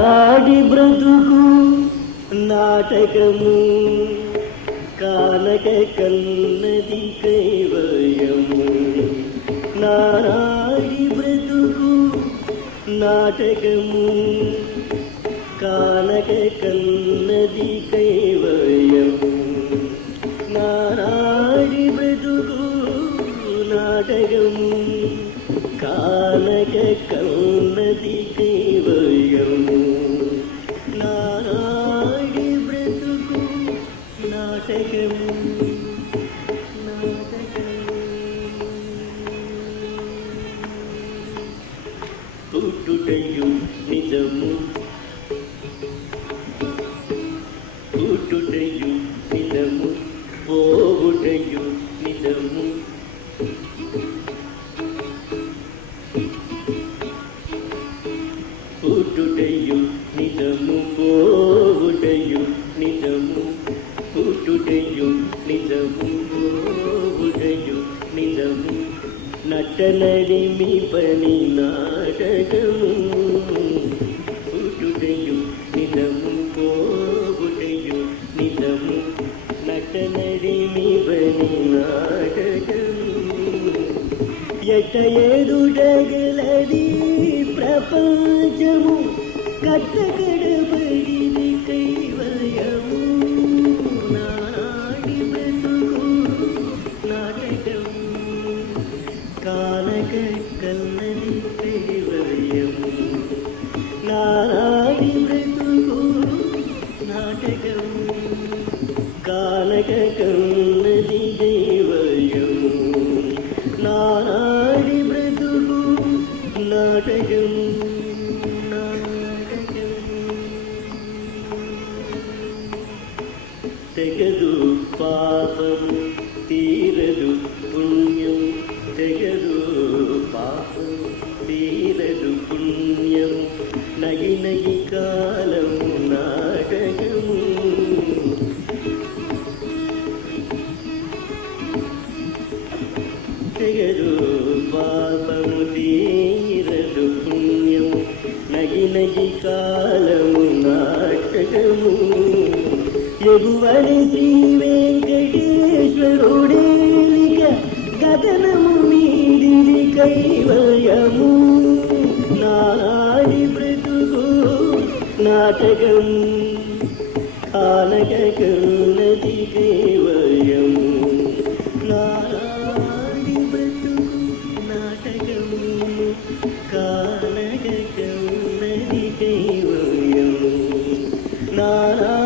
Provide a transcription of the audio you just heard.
ఆడి బ్రతుకు నాటకము కానక కన్నది కైవయము. నాడి బ్రతుకు నాటకము కానక కన్నది కైవయము. నాడి బ్రతుకు నాటకము కానక కన్నది కైవయము. నాడి బ్రతుకు నాటకము పుట్టుటయు నిజము పుట్టుటయు నిజము పోవుటయు నిజము. పుట్టుటయు నిజము పోవుటయు నిజము. పుట్టుటయు నిజము పోవుటయు నిజము. నటనడిమి పని నాటకము. పుట్టుటయు నిజము పోవుటయు నిజము. నటనడిమి పని నాటకము. ఎట ఎదుటగలది ప్రపంచము కట్టకడబడిది కైవయము. నాడి బ్రతుకు నాటకము కానక కన్నది కైవయము. నాడి బ్రతుకు నాటకము కానక కన్నది దైవయము. నాడి బ్రతుకు నాటకము తెగదు పాపము తీరదు పుణ్యం. తెగదు పాపము తీరదు పుణ్యం. నగి నగి కాలము నాటకము. తెగదు పాపము తీరదు పుణ్యం. నగి నగి కాలము నాటకము. ఎగువని శ్రీ వెంకటేశ్వరుడేలిక గగనము మీదిది కైవయము. నాడి బ్రతుకు నాటకము కానక కన్నది కైవయము. నాడి బ్రతుకు నాటకము కానక కన్నది కైవయము. నాడి